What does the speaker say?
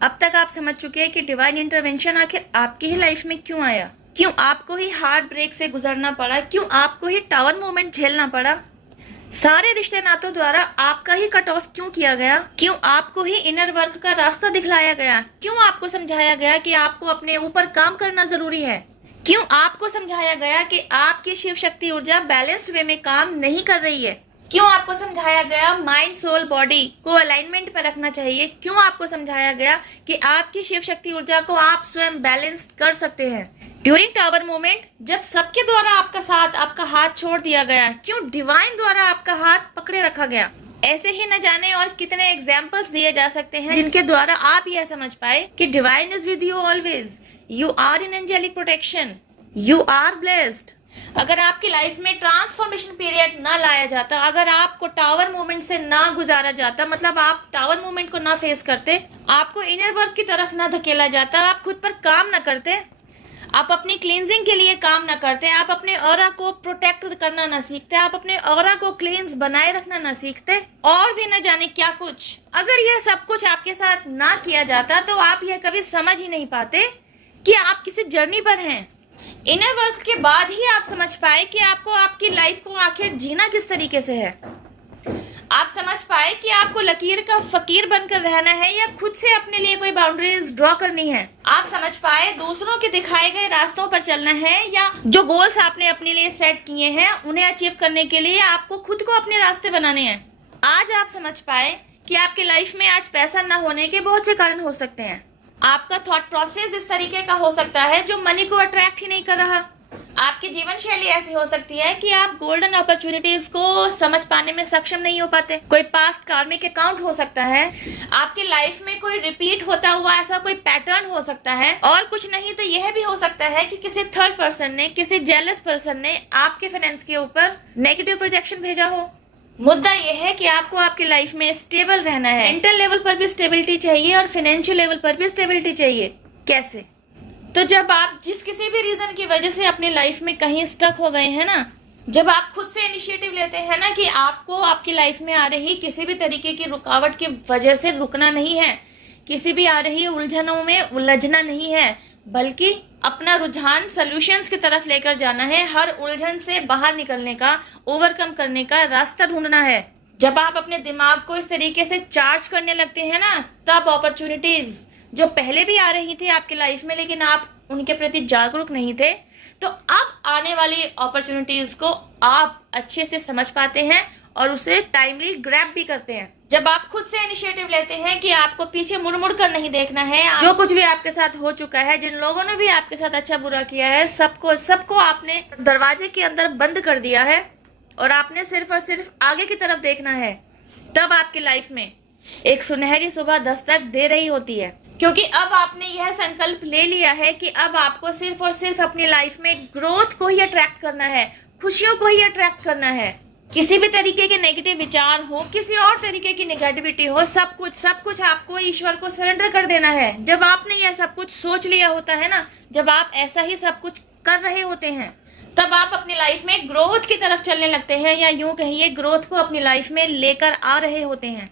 अब तक आप समझ चुके हैं कि डिवाइन इंटरवेंशन आखिर आपकी ही लाइफ में क्यों आया, क्यों आपको ही हार्ट ब्रेक से गुजरना पड़ा, क्यों आपको ही टावर मोमेंट झेलना पड़ा, सारे रिश्ते नातों द्वारा आपका ही कट ऑफ क्यों किया गया, क्यों आपको ही इनर वर्क का रास्ता दिखलाया गया, क्यों आपको समझाया गया कि आपको अपने ऊपर काम करना जरूरी है, क्यों आपको समझाया गया कि आपकी शिव शक्ति ऊर्जा बैलेंस्ड वे में काम नहीं कर रही है, क्यों आपको समझाया गया माइंड सोल बॉडी को अलाइनमेंट पर रखना चाहिए, क्यों आपको समझाया गया कि आपकी शिव शक्ति ऊर्जा को आप स्वयं बैलेंस कर सकते हैं। ड्यूरिंग टावर मोमेंट जब सबके द्वारा आपका साथ, आपका हाथ छोड़ दिया गया, क्यों डिवाइन द्वारा आपका हाथ पकड़े रखा गया। ऐसे ही न जाने और कितने एग्जाम्पल्स दिए जा सकते हैं जिनके द्वारा आप यह समझ पाए कि divine is with you always, you are in angelic protection, you are blessed. अगर आपकी लाइफ में ट्रांसफॉर्मेशन पीरियड ना लाया जाता, अगर आपको टावर मोमेंट से ना गुजारा जाता, मतलब आप टावर मोमेंट को ना फेस करते, आपको इनर वर्क की तरफ ना धकेला जाता, आप खुद पर काम ना करते, आप अपनी क्लींजिंग के लिए काम ना करते, आप अपने ऑरा को प्रोटेक्ट करना ना सीखते, आप अपने ऑरा को क्लींस बनाए रखना ना सीखते, और भी न जाने क्या कुछ। अगर यह सब कुछ आपके साथ ना किया जाता तो आप यह कभी समझ ही नहीं पाते कि आप किसी जर्नी पर हैं। इनर वर्क के बाद ही आप समझ पाए कि आपको आपकी लाइफ को आखिर जीना किस तरीके से है। आप समझ पाए कि आपको लकीर का फकीर बनकर रहना है या खुद से अपने लिए कोई बाउंड्रीज ड्रॉ करनी है। आप समझ पाए दूसरों के दिखाए गए रास्तों पर चलना है या जो गोल्स आपने अपने लिए सेट किए हैं उन्हें अचीव करने के लिए आपको खुद को अपने रास्ते बनाने हैं। आज आप समझ पाए कि आपकी लाइफ में आज पैसा न होने के बहुत से कारण हो सकते हैं। आपका थॉट प्रोसेस इस तरीके का हो सकता है जो मनी को अट्रैक्ट ही नहीं कर रहा। आपकी जीवन शैली ऐसी हो सकती है कि आप गोल्डन अपॉर्चुनिटीज को समझ पाने में सक्षम नहीं हो पाते। कोई पास्ट कार्मिक अकाउंट हो सकता है, आपकी लाइफ में कोई रिपीट होता हुआ ऐसा कोई पैटर्न हो सकता है, और कुछ नहीं तो यह भी हो सकता है कि किसी थर्ड पर्सन ने, किसी जेलस पर्सन ने आपके फाइनेंस के ऊपर नेगेटिव प्रोजेक्शन भेजा हो। मुद्दा यह है कि आपको आपकी लाइफ में स्टेबल रहना है। मेंटल लेवल पर भी स्टेबिलिटी चाहिए और फाइनेंशियल लेवल पर भी स्टेबिलिटी चाहिए। कैसे? तो जब आप जिस किसी भी रीजन की वजह से अपनी लाइफ में कहीं स्टक हो गए हैं ना, जब आप खुद से इनिशिएटिव लेते हैं ना कि आपको आपकी लाइफ में आ रही किसी भी तरीके की रुकावट की वजह से रुकना नहीं है, किसी भी आ रही उलझनों में उलझना नहीं है, बल्कि अपना रुझान सॉल्यूशंस की तरफ लेकर जाना है। हर उलझन से बाहर निकलने का, ओवरकम करने का रास्ता ढूंढना है। जब आप अपने दिमाग को इस तरीके से चार्ज करने लगते हैं ना, तब अपॉर्चुनिटीज जो पहले भी आ रही थी आपकी लाइफ में लेकिन आप उनके प्रति जागरूक नहीं थे, तो अब आने वाली अपॉर्चुनिटीज को आप अच्छे से समझ पाते हैं और उसे टाइमली ग्रैब भी करते हैं। जब आप खुद से इनिशिएटिव लेते हैं कि आपको पीछे मुड़ मुड़ कर नहीं देखना है, जो कुछ भी आपके साथ हो चुका है, जिन लोगों ने भी आपके साथ अच्छा बुरा किया है, सबको आपने दरवाजे के अंदर बंद कर दिया है और आपने सिर्फ और सिर्फ आगे की तरफ देखना है, तब आपकी लाइफ में एक सुनहरी सुबह दस्तक दे रही होती है। क्योंकि अब आपने यह संकल्प ले लिया है कि अब आपको सिर्फ और सिर्फ अपनी लाइफ में ग्रोथ को ही अट्रैक्ट करना है, खुशियों को ही अट्रैक्ट करना है। किसी भी तरीके के नेगेटिव विचार हो, किसी और तरीके की नेगेटिविटी हो, सब कुछ आपको ईश्वर को सरेंडर कर देना है। जब आपने यह सब कुछ सोच लिया होता है ना, जब आप ऐसा ही सब कुछ कर रहे होते हैं, तब आप अपनी लाइफ में ग्रोथ की तरफ चलने लगते हैं, या यूं कहिए ग्रोथ को अपनी लाइफ में लेकर आ रहे होते हैं।